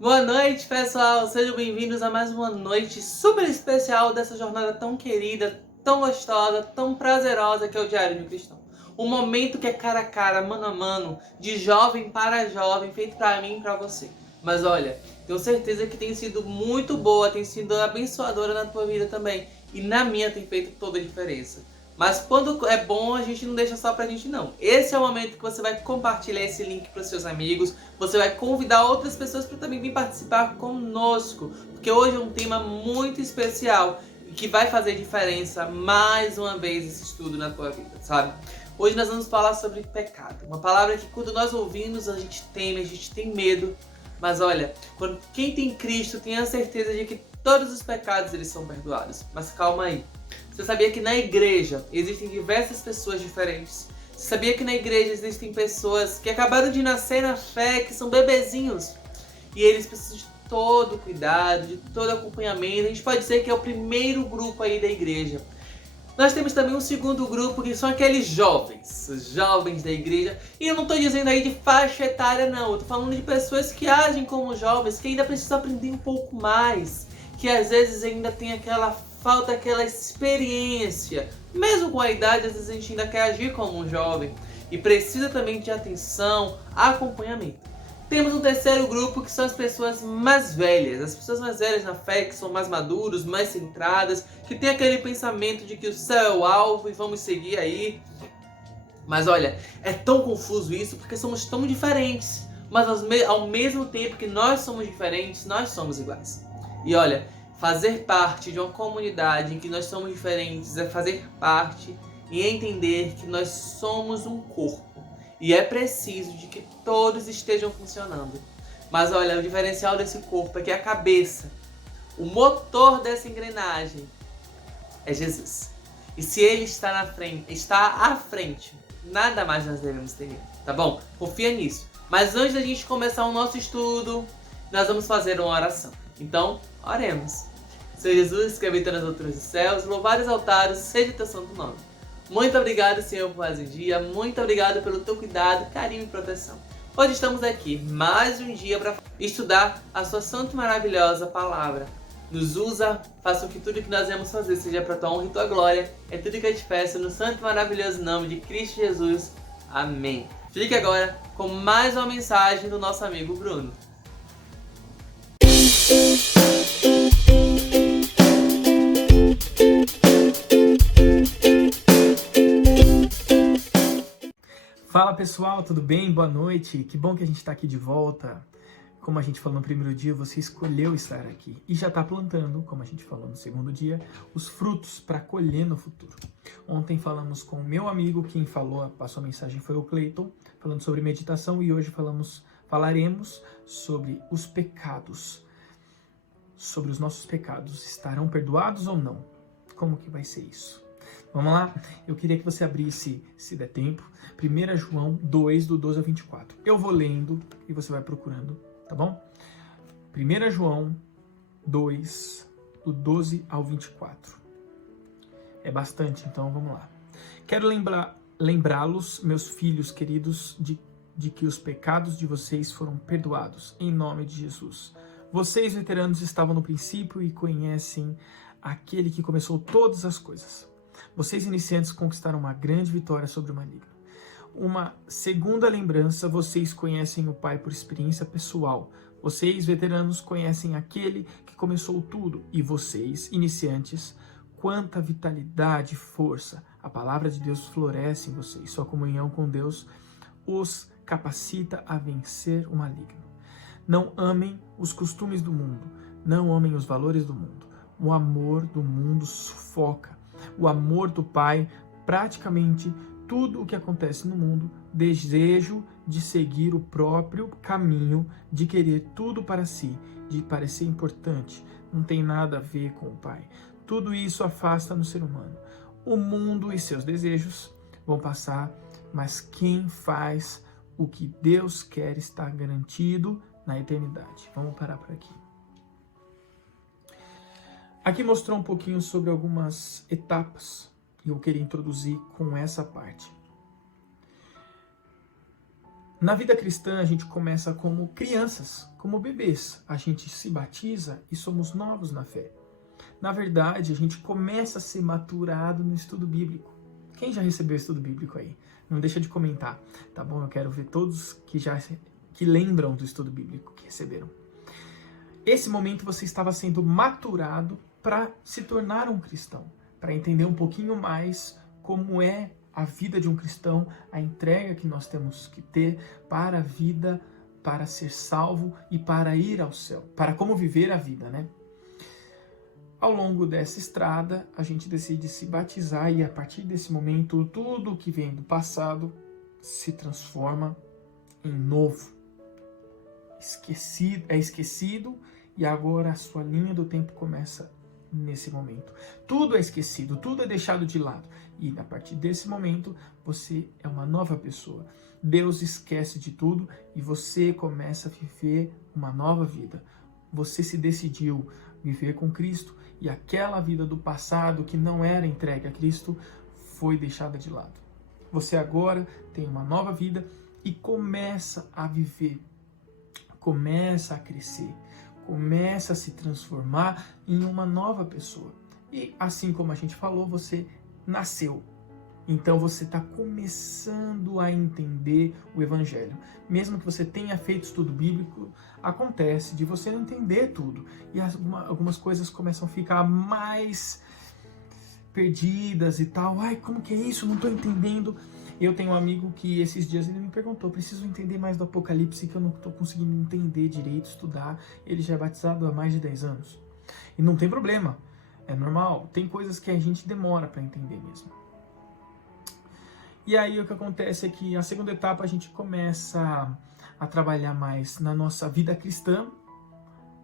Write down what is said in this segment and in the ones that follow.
Boa noite, pessoal! Sejam bem-vindos a mais uma noite super especial dessa jornada tão querida, tão gostosa, tão prazerosa que é o Diário de um Cristão. Um momento que é cara a cara, mano a mano, de jovem para jovem, feito pra mim e pra você. Mas olha, tenho certeza que tem sido muito boa, tem sido abençoadora na tua vida também. E na minha tem feito toda a diferença. Mas quando é bom, a gente não deixa só pra gente não. Esse é o momento que você vai compartilhar esse link pros seus amigos, você vai convidar outras pessoas para também vir participar conosco, porque hoje é um tema muito especial e que vai fazer diferença mais uma vez esse estudo na tua vida, sabe? Hoje nós vamos falar sobre pecado, uma palavra que quando nós ouvimos a gente teme, a gente tem medo, mas olha, quando quem tem Cristo tem a certeza de que todos os pecados eles são perdoados. Mas calma aí. Você sabia que na igreja existem diversas pessoas diferentes? Você sabia que na igreja existem pessoas que acabaram de nascer na fé, que são bebezinhos? E eles precisam de todo cuidado, de todo acompanhamento. A gente pode dizer que é o primeiro grupo aí da igreja. Nós temos também um segundo grupo, que são aqueles jovens, os jovens da igreja. E eu não estou dizendo aí de faixa etária não, eu estou falando de pessoas que agem como jovens, que ainda precisam aprender um pouco mais, que às vezes ainda tem falta aquela experiência. Mesmo com a idade, às vezes a gente ainda quer agir como um jovem. E precisa também de atenção, acompanhamento. Temos um terceiro grupo, que são as pessoas mais velhas. As pessoas mais velhas na fé, que são mais maduros, mais centradas, que tem aquele pensamento de que o céu é o alvo e vamos seguir aí. Mas olha, é tão confuso isso porque somos tão diferentes. Mas ao mesmo tempo que nós somos diferentes, nós somos iguais. E olha, fazer parte de uma comunidade em que nós somos diferentes é fazer parte e entender que nós somos um corpo. E é preciso de que todos estejam funcionando. Mas olha, o diferencial desse corpo é que a cabeça, o motor dessa engrenagem, é Jesus. E se ele está à frente, nada mais nós devemos temer, tá bom? Confia nisso. Mas antes da gente começar o nosso estudo, nós vamos fazer uma oração. Então, oremos. Senhor Jesus, que habita nas alturas dos céus, louvado e exaltado seja o teu santo nome. Muito obrigado, Senhor, por mais um dia. Muito obrigado pelo teu cuidado, carinho e proteção. Hoje estamos aqui, mais um dia, para estudar a sua santa e maravilhosa palavra. Nos usa, faça com que tudo que nós vamos fazer seja para tua honra e tua glória. É tudo que eu te peço no santo e maravilhoso nome de Cristo Jesus. Amém. Fique agora com mais uma mensagem do nosso amigo Bruno. Fala pessoal, tudo bem? Boa noite. Que bom que a gente está aqui de volta. Como a gente falou no primeiro dia, você escolheu estar aqui e já está plantando, como a gente falou no segundo dia, os frutos para colher no futuro. Ontem falamos com o meu amigo, quem passou a mensagem foi o Cleiton, falando sobre meditação, e hoje falaremos sobre os pecados, sobre os nossos pecados. Estarão perdoados ou não? Como que vai ser isso? Vamos lá? Eu queria que você abrisse, se der tempo, 1 João 2, do 12 ao 24. Eu vou lendo e você vai procurando, tá bom? 1 João 2, do 12 ao 24. É bastante, então vamos lá. Quero lembrá-los, meus filhos queridos, de que os pecados de vocês foram perdoados, em nome de Jesus. Vocês, veteranos, estavam no princípio e conhecem aquele que começou todas as coisas. Vocês, iniciantes, conquistaram uma grande vitória sobre o maligno. Uma segunda lembrança, vocês conhecem o Pai por experiência pessoal. Vocês, veteranos, conhecem aquele que começou tudo. E vocês, iniciantes, quanta vitalidade e força. A palavra de Deus floresce em vocês. Sua comunhão com Deus os capacita a vencer o maligno. Não amem os costumes do mundo. Não amem os valores do mundo. O amor do mundo sufoca. O amor do Pai, praticamente tudo o que acontece no mundo, desejo de seguir o próprio caminho, de querer tudo para si, de parecer importante, não tem nada a ver com o Pai. Tudo isso afasta no ser humano. O mundo e seus desejos vão passar, mas quem faz o que Deus quer está garantido na eternidade. Vamos parar por aqui. Aqui mostrou um pouquinho sobre algumas etapas e eu queria introduzir com essa parte. Na vida cristã, a gente começa como crianças, como bebês. A gente se batiza e somos novos na fé. Na verdade, a gente começa a ser maturado no estudo bíblico. Quem já recebeu estudo bíblico aí? Não deixa de comentar, tá bom? Eu quero ver todos que lembram do estudo bíblico, que receberam. Esse momento você estava sendo maturado para se tornar um cristão, para entender um pouquinho mais como é a vida de um cristão, a entrega que nós temos que ter para a vida, para ser salvo e para ir ao céu, para como viver a vida, né? Ao longo dessa estrada, a gente decide se batizar e a partir desse momento, tudo que vem do passado se transforma em novo. É esquecido e agora a sua linha do tempo começa nesse momento. Tudo é esquecido, tudo é deixado de lado. E a partir desse momento, você é uma nova pessoa. Deus esquece de tudo e você começa a viver uma nova vida. Você se decidiu viver com Cristo e aquela vida do passado que não era entregue a Cristo foi deixada de lado. Você agora tem uma nova vida e começa a viver, começa a crescer, começa a se transformar em uma nova pessoa. E assim como a gente falou, você nasceu. Então você está começando a entender o Evangelho. Mesmo que você tenha feito estudo bíblico, acontece de você não entender tudo. E algumas coisas começam a ficar mais perdidas e tal. Ai, como que é isso? Não estou entendendo. Eu tenho um amigo que esses dias ele me perguntou, preciso entender mais do Apocalipse, que eu não estou conseguindo entender direito, estudar. Ele já é batizado há mais de 10 anos. E não tem problema, é normal. Tem coisas que a gente demora para entender mesmo. E aí o que acontece é que a segunda etapa a gente começa a trabalhar mais na nossa vida cristã,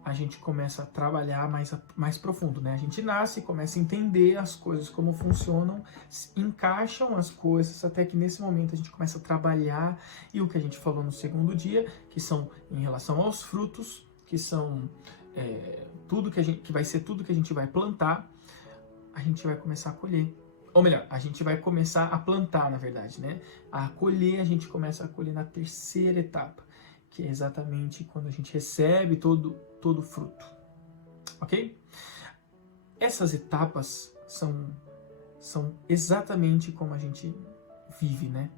a gente começa a trabalhar mais profundo, né? A gente nasce e começa a entender as coisas, como funcionam, encaixam as coisas, até que nesse momento a gente começa a trabalhar, e o que a gente falou no segundo dia, que são em relação aos frutos, que são tudo que vai ser tudo que a gente vai plantar, a gente vai começar a colher. Ou melhor, a gente vai começar a plantar, na verdade, né? A colher, a gente começa a colher na terceira etapa, que é exatamente quando a gente recebe todo o fruto, ok? Essas etapas são exatamente como a gente vive, né?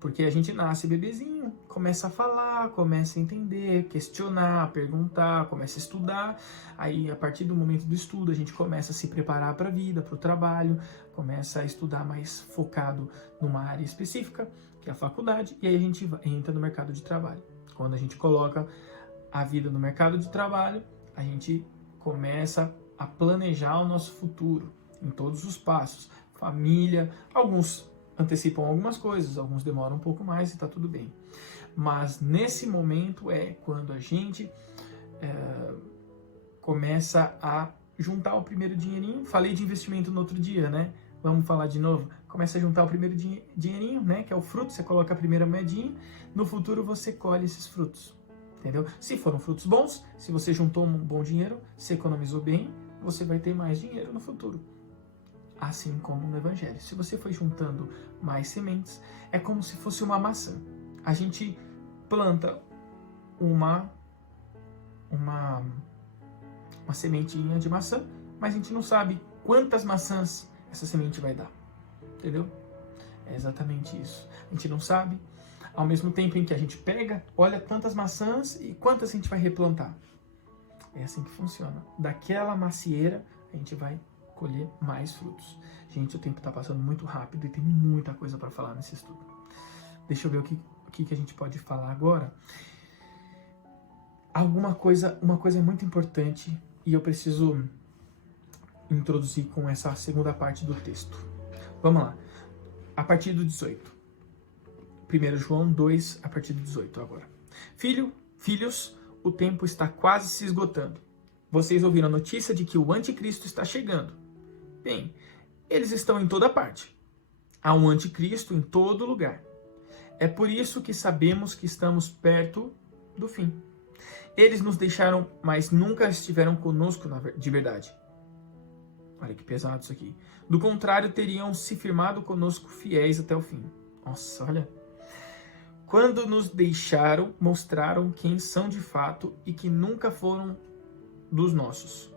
Porque a gente nasce bebezinho, começa a falar, começa a entender, questionar, perguntar, começa a estudar. Aí, a partir do momento do estudo, a gente começa a se preparar para a vida, para o trabalho, começa a estudar mais focado numa área específica, que é a faculdade, e aí a gente entra no mercado de trabalho. Quando a gente coloca a vida no mercado de trabalho, a gente começa a planejar o nosso futuro em todos os passos. Família, alguns antecipam algumas coisas, alguns demoram um pouco mais e tá tudo bem. Mas nesse momento é quando a gente começa a juntar o primeiro dinheirinho. Falei de investimento no outro dia, né? Vamos falar de novo. Começa a juntar o primeiro dinheirinho, né? Que é o fruto, você coloca a primeira moedinha. No futuro você colhe esses frutos, entendeu? Se foram frutos bons, se você juntou um bom dinheiro, se economizou bem, você vai ter mais dinheiro no futuro. Assim como no Evangelho. Se você foi juntando mais sementes, é como se fosse uma maçã. A gente planta uma sementinha de maçã, mas a gente não sabe quantas maçãs essa semente vai dar. Entendeu? É exatamente isso. A gente não sabe. Ao mesmo tempo em que a gente pega, olha quantas maçãs e quantas a gente vai replantar. É assim que funciona. Daquela macieira, a gente vai colher mais frutos. Gente, o tempo está passando muito rápido e tem muita coisa para falar nesse estudo. Deixa eu ver o que a gente pode falar agora. Uma coisa muito importante e eu preciso introduzir com essa segunda parte do texto. Vamos lá. A partir do 18. 1 João 2, a partir do 18 agora. Filhos, o tempo está quase se esgotando. Vocês ouviram a notícia de que o anticristo está chegando. Bem, eles estão em toda parte. Há um anticristo em todo lugar. É por isso que sabemos que estamos perto do fim. Eles nos deixaram, mas nunca estiveram conosco de verdade. Olha que pesado isso aqui. Do contrário, teriam se firmado conosco fiéis até o fim. Nossa, olha. quando nos deixaram, mostraram quem são de fato e que nunca foram dos nossos.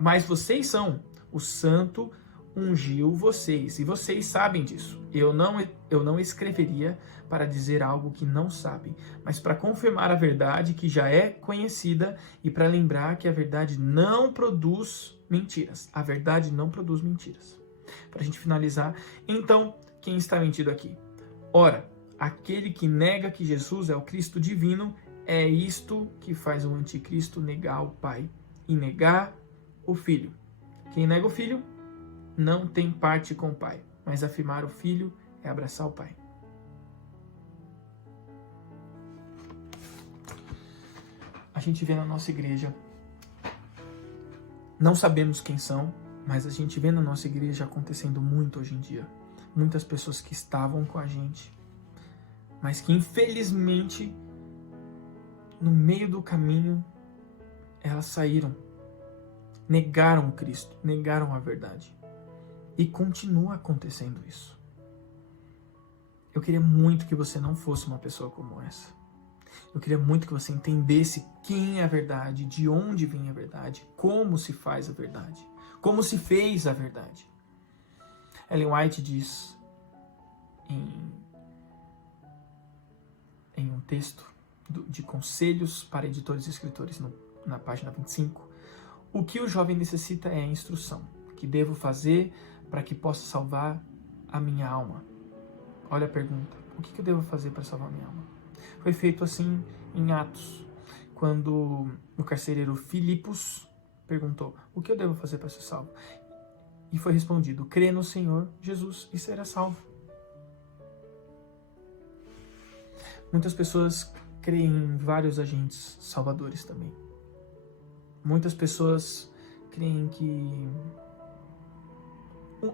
Mas vocês são. O Santo ungiu vocês, e vocês sabem disso. Eu não escreveria para dizer algo que não sabem, mas para confirmar a verdade que já é conhecida e para lembrar que a verdade não produz mentiras. A verdade não produz mentiras. Para a gente finalizar, então, quem está mentindo aqui? Ora, aquele que nega que Jesus é o Cristo divino, é isto que faz o anticristo negar o Pai e negar o Filho. Quem nega o Filho não tem parte com o Pai, mas afirmar o Filho é abraçar o Pai. A gente vê na nossa igreja, não sabemos quem são, mas a gente vê na nossa igreja acontecendo muito hoje em dia. Muitas pessoas que estavam com a gente, mas que infelizmente, no meio do caminho, elas saíram, negaram o Cristo, negaram a verdade. E continua acontecendo isso. Eu queria muito que você não fosse uma pessoa como essa. Eu queria muito que você entendesse quem é a verdade, de onde vem a verdade, como se faz a verdade, como se fez a verdade. Ellen White diz em um texto de Conselhos para Editores e Escritores, na página 25, o que o jovem necessita é a instrução. O que devo fazer para que possa salvar a minha alma? Olha a pergunta. O que eu devo fazer para salvar a minha alma? Foi feito assim em Atos, quando o carcereiro Filipos perguntou: o que eu devo fazer para ser salvo? E foi respondido: crê no Senhor Jesus e será salvo. Muitas pessoas creem em vários agentes salvadores também. Muitas pessoas creem que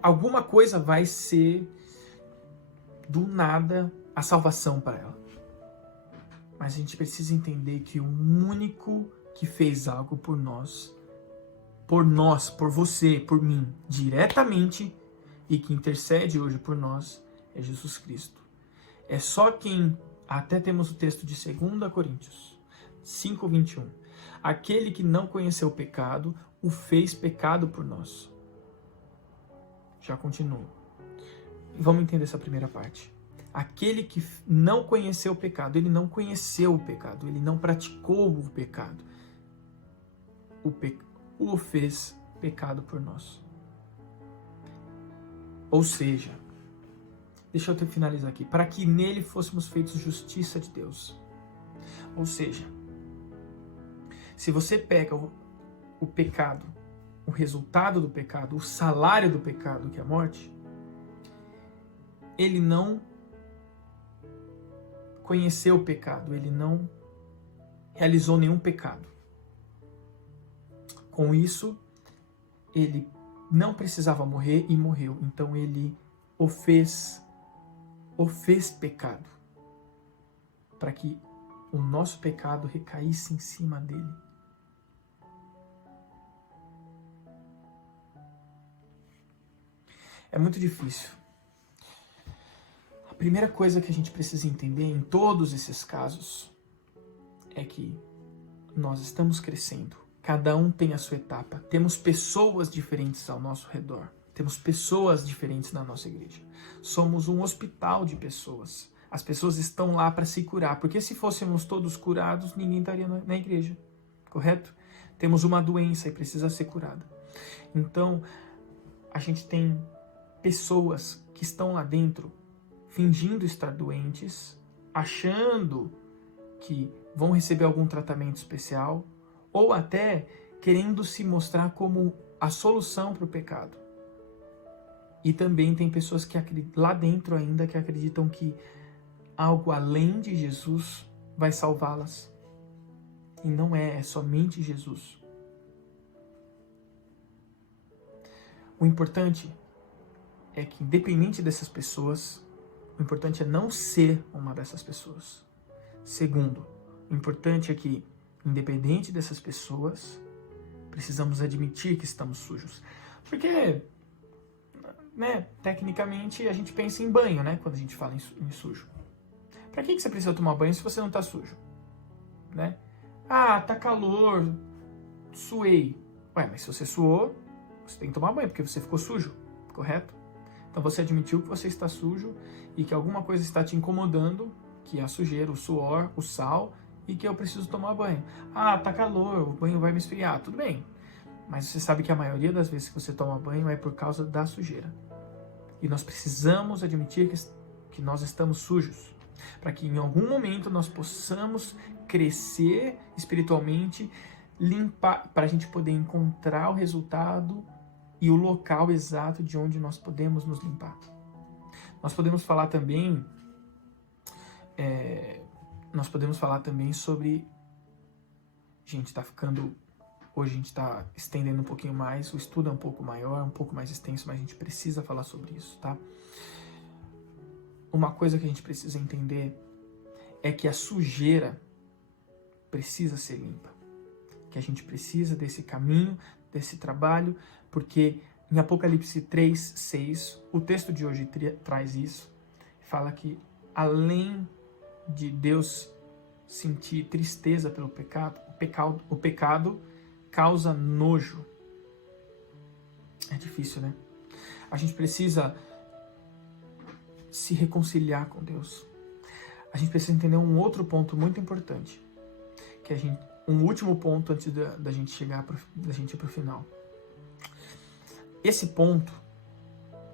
alguma coisa vai ser do nada a salvação para ela. Mas a gente precisa entender que o único que fez algo por nós, por você, por mim, diretamente, e que intercede hoje por nós, é Jesus Cristo. É só quem, até temos o texto de 2 Coríntios 5:21, aquele que não conheceu o pecado, o fez pecado por nós. Já continuo. Vamos entender essa primeira parte. Aquele que não conheceu o pecado, ele não conheceu o pecado, ele não praticou o pecado. O fez pecado por nós. Ou seja, deixa eu finalizar aqui, para que nele fôssemos feitos justiça de Deus. Ou seja, se você pega o pecado, o resultado do pecado, o salário do pecado, que é a morte, ele não conheceu o pecado, ele não realizou nenhum pecado. Com isso, ele não precisava morrer e morreu. Então ele o fez pecado, para que o nosso pecado recaísse em cima dele. É muito difícil. A primeira coisa que a gente precisa entender em todos esses casos é que nós estamos crescendo. Cada um tem a sua etapa. Temos pessoas diferentes ao nosso redor. Temos pessoas diferentes na nossa igreja. Somos um hospital de pessoas. As pessoas estão lá para se curar. Porque se fôssemos todos curados, ninguém estaria na igreja. Correto? Temos uma doença e precisa ser curada. Então, a gente tem pessoas que estão lá dentro fingindo estar doentes, achando que vão receber algum tratamento especial, ou até querendo se mostrar como a solução para o pecado. E também tem pessoas que lá dentro ainda que acreditam que algo além de Jesus vai salvá-las. E não é somente Jesus. O importante é que, independente dessas pessoas, o importante é não ser uma dessas pessoas. Segundo, o importante é que, independente dessas pessoas, precisamos admitir que estamos sujos. Porque, tecnicamente, a gente pensa em banho, quando a gente fala em sujo. Para que você precisa tomar banho se você não está sujo? Né? Ah, tá calor, suei. Ué, mas se você suou, você tem que tomar banho, porque você ficou sujo, correto? Então você admitiu que você está sujo e que alguma coisa está te incomodando, que é a sujeira, o suor, o sal, e que eu preciso tomar banho. Ah, tá calor, o banho vai me esfriar. Tudo bem, mas você sabe que a maioria das vezes que você toma banho é por causa da sujeira. E nós precisamos admitir que nós estamos sujos, para que em algum momento nós possamos crescer espiritualmente, limpar, para a gente poder encontrar o resultado e o local exato de onde nós podemos nos limpar. Nós podemos falar também, sobre, gente, hoje a gente está estendendo um pouquinho mais, o estudo é um pouco maior, um pouco mais extenso, mas a gente precisa falar sobre isso, tá? Uma coisa que a gente precisa entender é que a sujeira precisa ser limpa, que a gente precisa desse caminho, desse trabalho, porque em Apocalipse 3:6, o texto de hoje traz isso, fala que além de Deus sentir tristeza pelo pecado, o pecado causa nojo. É difícil, né? A gente precisa se reconciliar com Deus. A gente precisa entender um outro ponto muito importante, que um último ponto antes da gente chegar, da gente ir para o final. Esse ponto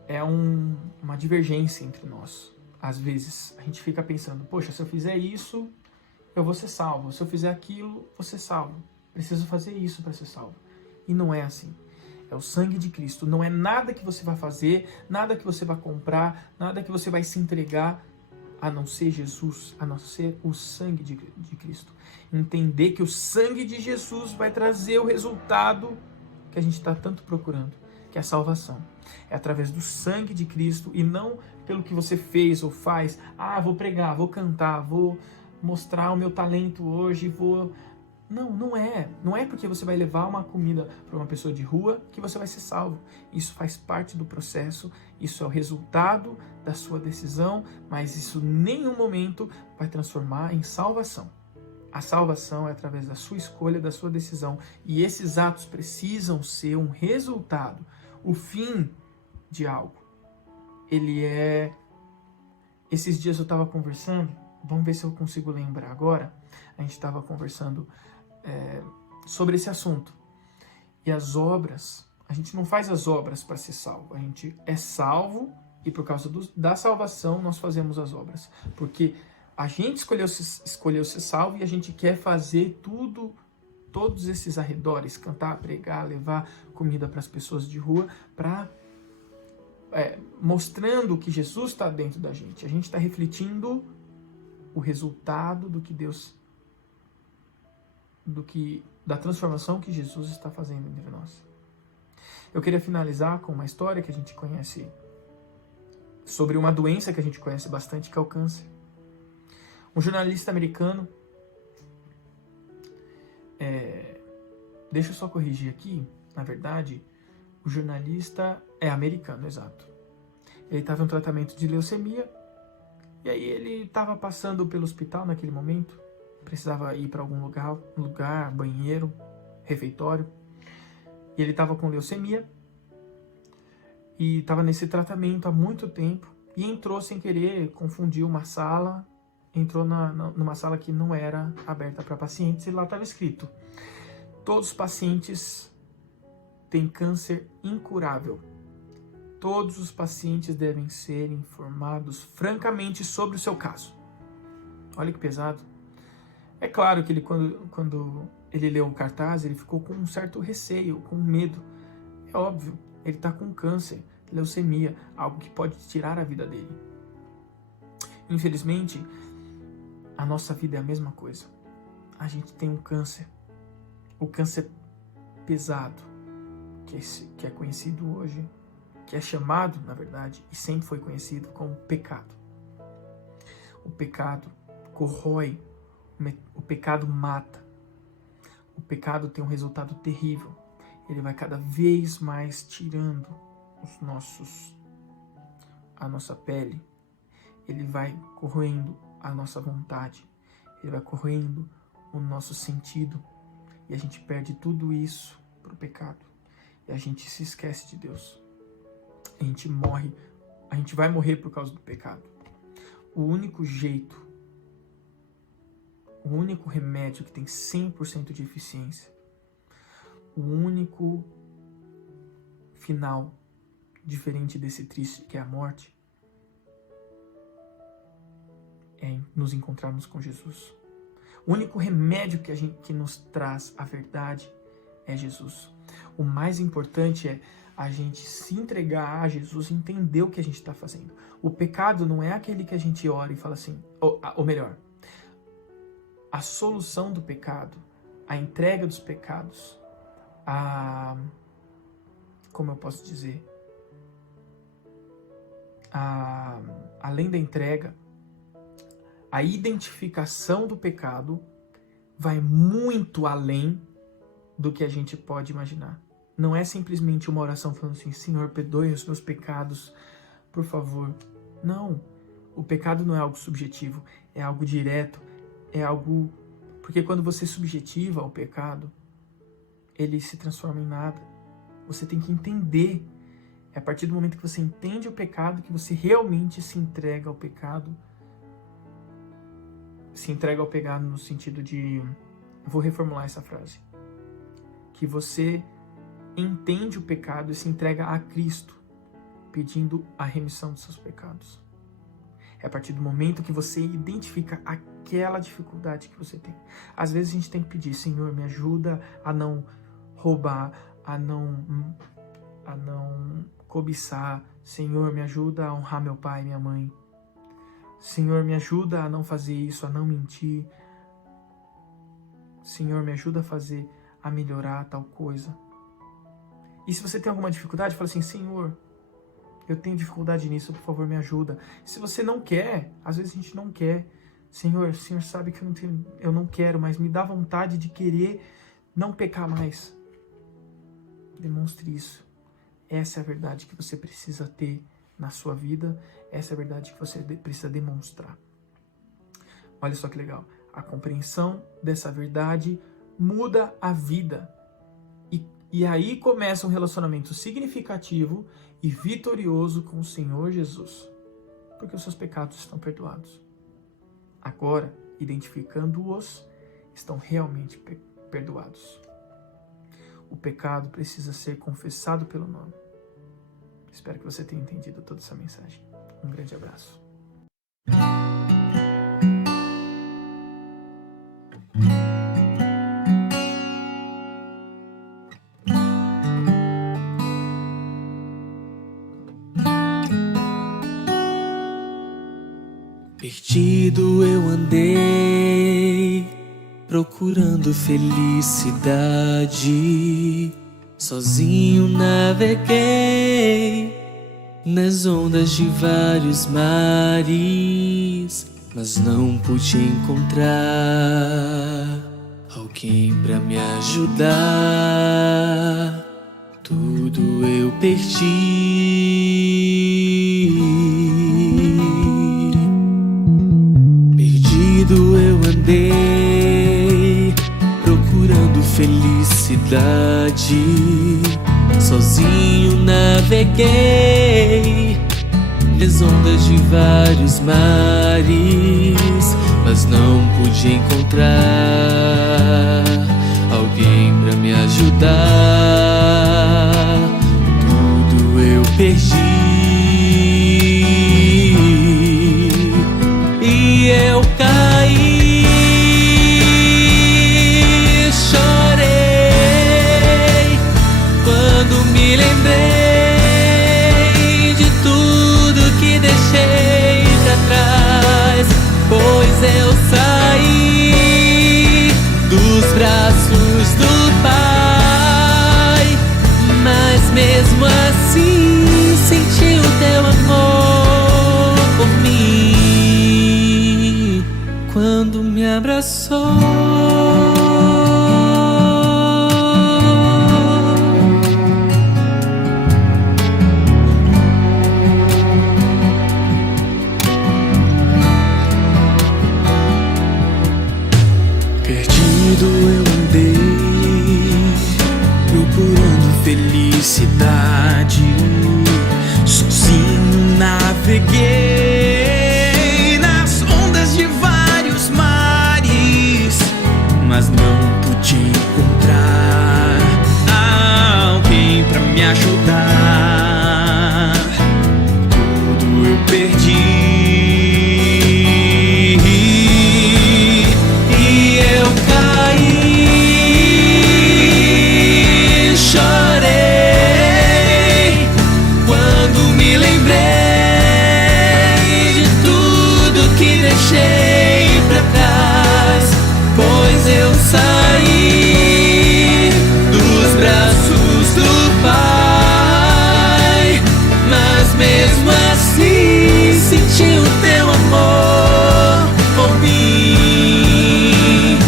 é uma divergência entre nós. Às vezes a gente fica pensando, poxa, se eu fizer isso, eu vou ser salvo. Se eu fizer aquilo, vou ser salvo. Preciso fazer isso para ser salvo. E não é assim. É o sangue de Cristo. Não é nada que você vai fazer, nada que você vai comprar, nada que você vai se entregar, a não ser Jesus, a não ser o sangue de Cristo. Entender que o sangue de Jesus vai trazer o resultado que a gente está tanto procurando, que é a salvação. É através do sangue de Cristo e não pelo que você fez ou faz. Ah, vou pregar, vou cantar, vou mostrar o meu talento hoje, vou... Não é. Não é porque você vai levar uma comida para uma pessoa de rua que você vai ser salvo. Isso faz parte do processo, isso é o resultado da sua decisão, mas isso em nenhum momento vai transformar em salvação. A salvação é através da sua escolha, da sua decisão, e esses atos precisam ser um resultado, o fim de algo. Esses dias eu estava conversando, vamos ver se eu consigo lembrar agora, a gente estava conversando sobre esse assunto. E as obras, a gente não faz as obras para ser salvo, a gente é salvo e por causa da salvação nós fazemos as obras. Porque a gente escolheu ser salvo e a gente quer fazer todos esses arredores, cantar, pregar, levar comida para as pessoas de rua, mostrando que Jesus está dentro da gente. A gente está refletindo o resultado da transformação que Jesus está fazendo entre nós. Eu queria finalizar com uma história que a gente conhece, sobre uma doença que a gente conhece bastante, que é o câncer. Um jornalista americano, deixa eu só corrigir aqui, na verdade, o jornalista é americano, exato. Ele estava em um tratamento de leucemia, e aí ele estava passando pelo hospital naquele momento, precisava ir para algum lugar, banheiro, refeitório, e ele estava com leucemia, e estava nesse tratamento há muito tempo, e entrou sem querer, confundiu uma sala, entrou numa sala que não era aberta para pacientes, e lá estava escrito: todos os pacientes têm câncer incurável. Todos os pacientes devem ser informados francamente sobre o seu caso. Olha que pesado. É claro que ele, quando ele leu o cartaz, ele ficou com um certo receio, com medo. É óbvio, ele está com câncer, leucemia, algo que pode tirar a vida dele. Infelizmente, a nossa vida é a mesma coisa. A gente tem um câncer. O câncer pesado, que é conhecido hoje, que é chamado, na verdade, e sempre foi conhecido como pecado. O pecado corrói, o pecado mata. O pecado tem um resultado terrível. Ele vai cada vez mais tirando a nossa pele. Ele vai corroendo a nossa vontade, ele vai corroendo o nosso sentido, e a gente perde tudo isso para o pecado, e a gente se esquece de Deus. A gente morre, a gente vai morrer por causa do pecado. O único jeito, o único remédio que tem 100% de eficiência, o único final diferente desse triste que é a morte, é nos encontrarmos com Jesus. O único remédio que nos traz a verdade é Jesus. O mais importante é a gente se entregar a Jesus e entender o que a gente está fazendo. O pecado não é aquele que a gente ora e fala assim, ou melhor, a solução do pecado, a entrega dos pecados, como eu posso dizer, além da entrega, a identificação do pecado vai muito além do que a gente pode imaginar. Não é simplesmente uma oração falando assim, Senhor, perdoe os meus pecados, por favor. Não, o pecado não é algo subjetivo, é algo direto, é algo... Porque quando você subjetiva o pecado, ele se transforma em nada. Você tem que entender. É a partir do momento que você entende o pecado, que você realmente se entrega ao pecado. Se entrega ao pecado no sentido de... Vou reformular essa frase. Que você entende o pecado e se entrega a Cristo, pedindo a remissão dos seus pecados. É a partir do momento que você identifica aquela dificuldade que você tem. Às vezes a gente tem que pedir, Senhor, me ajuda a não roubar, a não cobiçar. Senhor, me ajuda a honrar meu pai e minha mãe. Senhor, me ajuda a não fazer isso, a não mentir. Senhor, me ajuda a melhorar tal coisa. E se você tem alguma dificuldade, fala assim, Senhor, eu tenho dificuldade nisso, por favor, me ajuda. Se você não quer, às vezes a gente não quer. Senhor, o Senhor sabe que eu não quero, mas me dá vontade de querer não pecar mais. Demonstre isso. Essa é a verdade que você precisa ter na sua vida. Essa é a verdade que você precisa demonstrar. Olha só que legal. A compreensão dessa verdade muda a vida. E aí começa um relacionamento significativo e vitorioso com o Senhor Jesus. Porque os seus pecados estão perdoados. Agora, identificando-os, estão realmente perdoados. O pecado precisa ser confessado pelo nome. Espero que você tenha entendido toda essa mensagem. Um grande abraço. Perdido eu andei, procurando felicidade. Sozinho naveguei nas ondas de vários mares, mas não pude encontrar alguém pra me ajudar. Tudo eu perdi. Perdido eu andei, procurando felicidade. Sozinho naveguei nas ondas de vários mares, mas não pude encontrar alguém pra me ajudar. Tudo eu perdi. E eu caí, chorei quando me lembrei de tudo que deixei pra trás, pois eu saí dos braços do Pai, mas mesmo assim senti o teu amor por mim quando me abraçou. felicidade. Sozinho naveguei nas ondas de vários mares, mas não pude encontrar alguém pra me ajudar. Tudo eu perdi. Deixei pra trás, pois eu saí dos braços do Pai, mas mesmo assim senti o teu amor por mim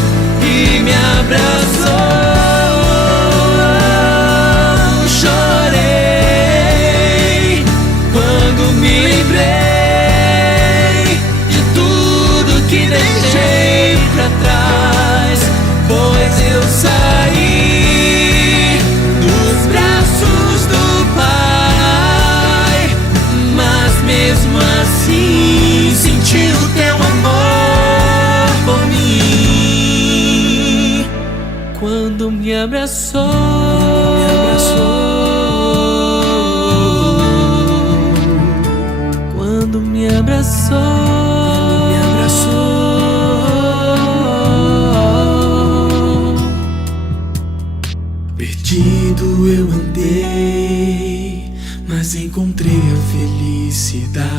e me abraçou. Chorei quando me lembrei que deixei pra trás, pois eu saí dos braços do Pai, mas mesmo assim senti o teu amor por mim quando me abraçou. Quando me abraçou. Perdido eu andei, mas encontrei a felicidade.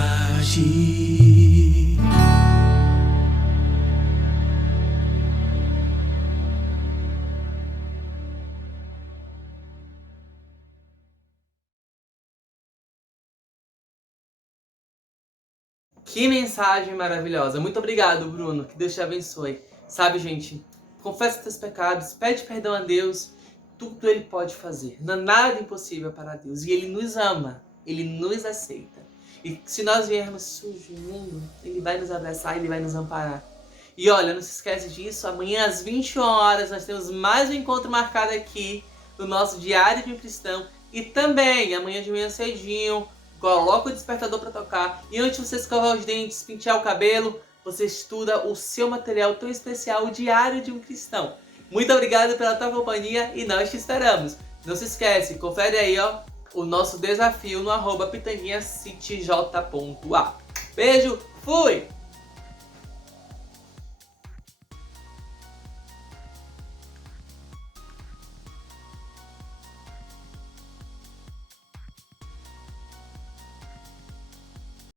Que mensagem maravilhosa. Muito obrigado, Bruno. Que Deus te abençoe. Sabe, gente, confessa teus pecados, pede perdão a Deus. Tudo Ele pode fazer. Não há nada impossível para Deus. E Ele nos ama. Ele nos aceita. E se nós viermos sujos no mundo, Ele vai nos abraçar, Ele vai nos amparar. E olha, não se esquece disso. Amanhã às 21 horas nós temos mais um encontro marcado aqui no nosso Diário de um Cristão. E também, amanhã de manhã cedinho, coloca o despertador para tocar. E antes de você escovar os dentes, pentear o cabelo, você estuda o seu material tão especial, o Diário de um Cristão. Muito obrigado pela tua companhia e nós te esperamos. Não se esquece, confere aí ó, o nosso desafio no @pitanguinhacitj.a. Beijo, fui!